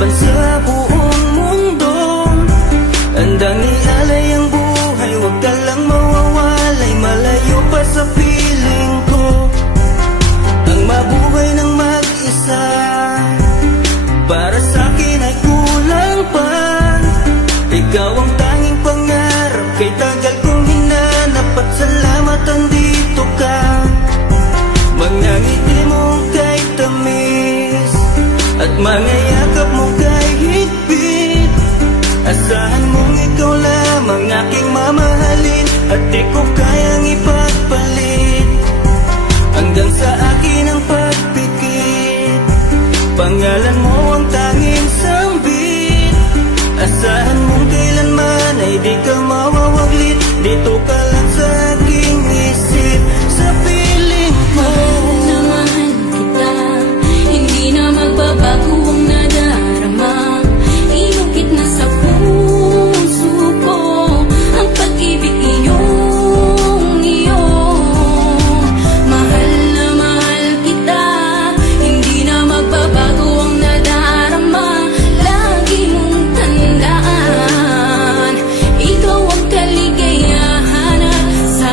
laban sa buong mundo. Handang ialay ang buhay, huwag ka lang mawawalay, malayo pa sa piling ko. Ang mabuhay ng mag-isa, para sa'kin ay kulang pa. Ikaw ang tanging pangarap, kay tagal kong hinanap, at salamat andito ka. Mga ngiti mo kay tamis, at mga yakap mo kay higpit. Asahan mong ikaw lamang aking mamahalin, at di ko kayang ipagpalit. Hanggang sa akin ang pagpikit, pangalan mo ang tanging sambit. Asahan mong kailanman ay di ka mawawaglit, dito ka lang sa aking isip, sa piling mo. Mahal kita, hindi na magbabago ang nadarama. Inukit na sa puso ko ang pag-ibig iyong iyo. Mahal na mahal kita, hindi na magbabago ang nadarama. Lagi mong tandaan, ikaw ang kaligayahan sa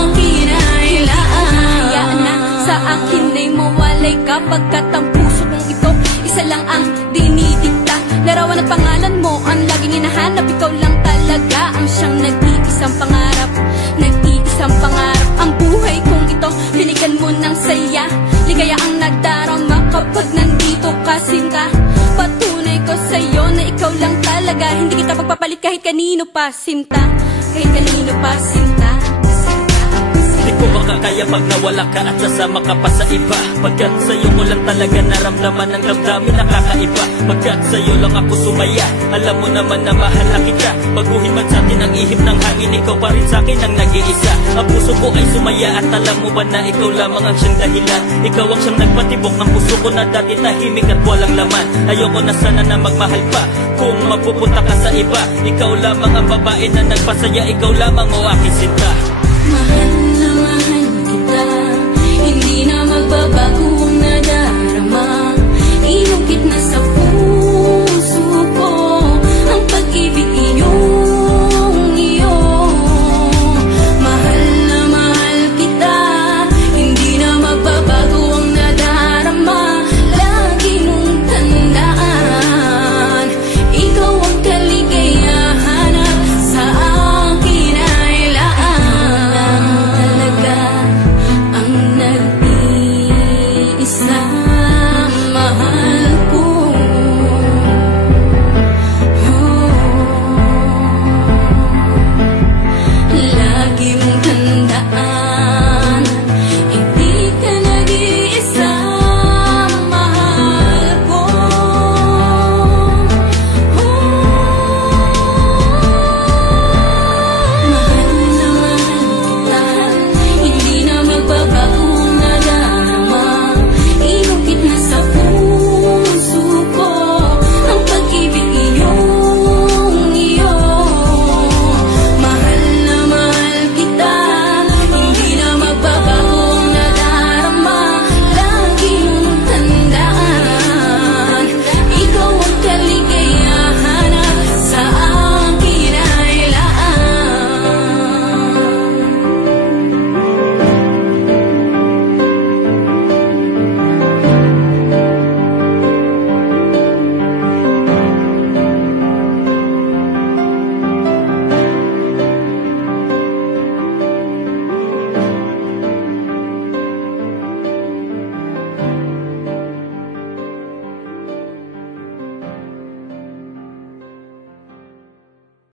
akin ay laan. Sa akin ay mawalay kapagkat ang puso kong ito isa lang ang dinidikta. Larawan at pangalan mo ang laging hinahanap, ikaw lang talaga ang siyang nag-iisang pangarap. Nag-iisang pangarap ang buhay kong ito, binigyan mo ng saya. Ligaya ang nadarama kapag nandito ka, sinta. Patunay ko sa'yo na ikaw lang talaga, hindi kita pagpapalit kahit kanino pa, sinta. Kahit kanino pa, sinta. Di ko makakaya pag nawala ka at sasama ka pa sa iba. Pagkat sa'yo mo lang talaga naramdaman ang damdamin nakakaiba. Pagkat sa'yo lang ako sumaya, alam mo naman na mahal na kita. Baguhin man sa'tin ang ihip ng hangin, ikaw pa rin sa'kin ang nag-iisa. Ang puso ko ay sumaya at alam mo ba na ikaw lamang ang siyang dahilan. Ikaw ang siyang nagpatibok ng puso ko na dati tahimik at walang laman. Ayoko na sana na magmahal pa kung mapupunta ka sa iba. Ikaw lamang ang babae na nagpasaya, ikaw lamang o aking sinta. Mahal na mahal kita, hindi na magbabago